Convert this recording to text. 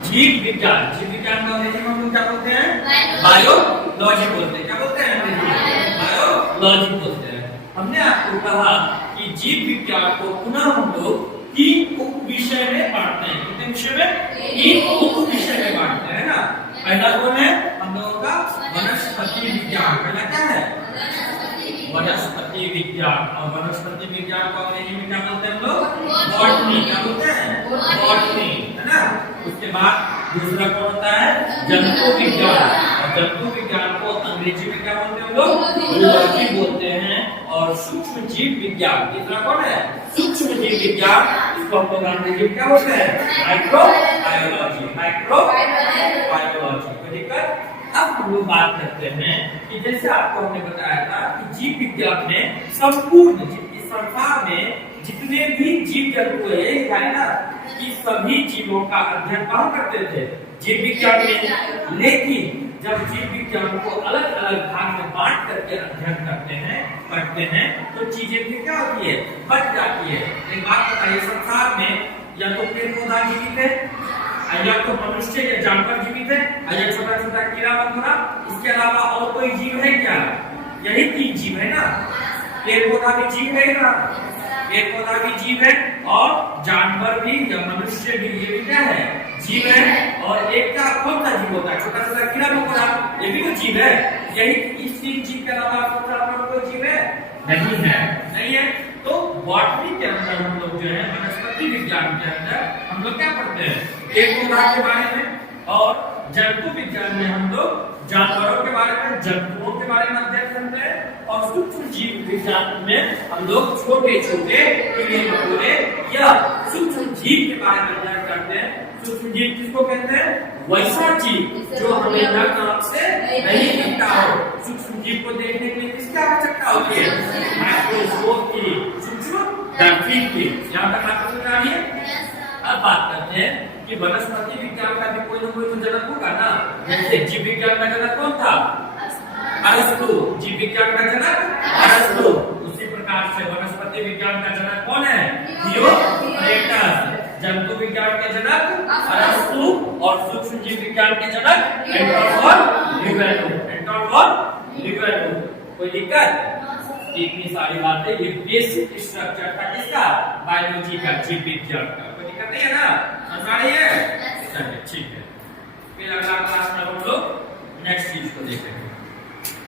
जीव विज्ञान को अंग्रेजी में हम लोग क्या बोलते हैं? बायोलॉजी बोलते हैं। क्या बोलते हैं अंग्रेजी में? बायोलॉजी बोलते हैं। हमने आपको कहा कि जीव विज्ञान को पुनः हम लोग 3 उप विषय में बांटते हैं। कितने विषय में? 3 उप विषय में बांटते हैं ना। पहला कौन है हम लोगों का? वनस्पति विज्ञान। पहला क्या है? वनस्पति विज्ञान। और वनस्पति विज्ञान को अंग्रेजी में क्या बोलते हैं हम लोग? बॉटनी। क्या बोलते हैं? बॉटनी, है ना। उसके बाद दूसरा कौन होता है? जंतु विज्ञान। और जंतु विज्ञान को अंग्रेजी में क्या बोलते हैं हम लोग? जूलॉजी बोलते हैं। और सूक्ष्म जीव विज्ञान, तीसरा कौन है? सूक्ष्म जीव विज्ञान। इसको हम लोग अंग्रेजी में क्या बोलते हैं? माइक्रोबायोलॉजी। माइक्रोबायोलॉजी। अब हम लोग बात करते हैं कि जैसे आपको हमने बताया था कि जीव विज्ञान में संपूर्ण इस संसार में जितने भी जीव जंतु है, यही है ना कि सभी जीवों का अध्ययन कहाँ करते थे? जीव विज्ञान में। लेकिन जब जीव विज्ञान को अलग अलग भाग में बांट करके अध्ययन करते हैं, पढ़ते हैं, तो चीजें फिर क्या होती है? बच जाती है। एक बात बताइए, संसार में या तो पेड़ पौधा जीवित है, या तो मनुष्य या जानवर जीवित है, या छोटा छोटा कीड़ा मकोड़ा, इसके अलावा और कोई जीव है क्या? यही 3 जीव है ना। पेड़ पौधा भी जीव है ना, पेड़ पौधा भी जीव है, और जानवर भी या मनुष्य भी, ये भी क्या है? जीव है। और एक का कौन सा जीव होता है? छोटा छोटा कीड़ा मकोड़ा, ये भी तो जीव है। यही इस 3 जीव के अलावा कोई जीव है? नहीं है, नहीं है। तो बॉटनी के अंदर हम लोग जो है, वनस्पति विज्ञान के अंदर हम लोग क्या पढ़ते हैं? पेड़ पौधा के बारे में। और जंतु विज्ञान में हम लोग जानवरों के बारे में, जंतुओं के बारे में अध्ययन करते हैं। और सूक्ष्म जीव विज्ञान में हम लोग छोटे छोटे कीड़े मकोड़े या सूक्ष्म जीव के बारे में अध्ययन करते हैं। सूक्ष्म जीव किसको कहते हैं? वैसा जीव जो हमें नग्न आंख से नहीं दिखता हो। सूक्ष्म जीव को देखने के लिए किसकी आवश्यकता होती है? माइक्रोस्कोप की, सूक्ष्म दर्पण की। यहाँ तक आपको समझ आ रही है? अब बात करते हैं कि वनस्पति विज्ञान का भी कोई ना कोई तो जनक होगा ना। जैसे जीव विज्ञान का जनक कौन था? अरस्तु। जीव विज्ञान का जनक अरस्तु। उसी प्रकार से वनस्पति विज्ञान का जनक कौन है? थियोक्रेटस। जंतु विज्ञान के जनक अरस्तु। और सूक्ष्म जीव विज्ञान के जनक एंटोन और लिवेनो। कोई दिक्कत? इतनी सारी बातें, ये बेसिक स्ट्रक्चर था किसका? बायोलॉजी का, जीव विज्ञान का। कोई दिक्कत नहीं है ना? समझ आ रही है? चलिए ठीक है। फिर अगला क्लास में हम लोग नेक्स्ट चीज को देखेंगे।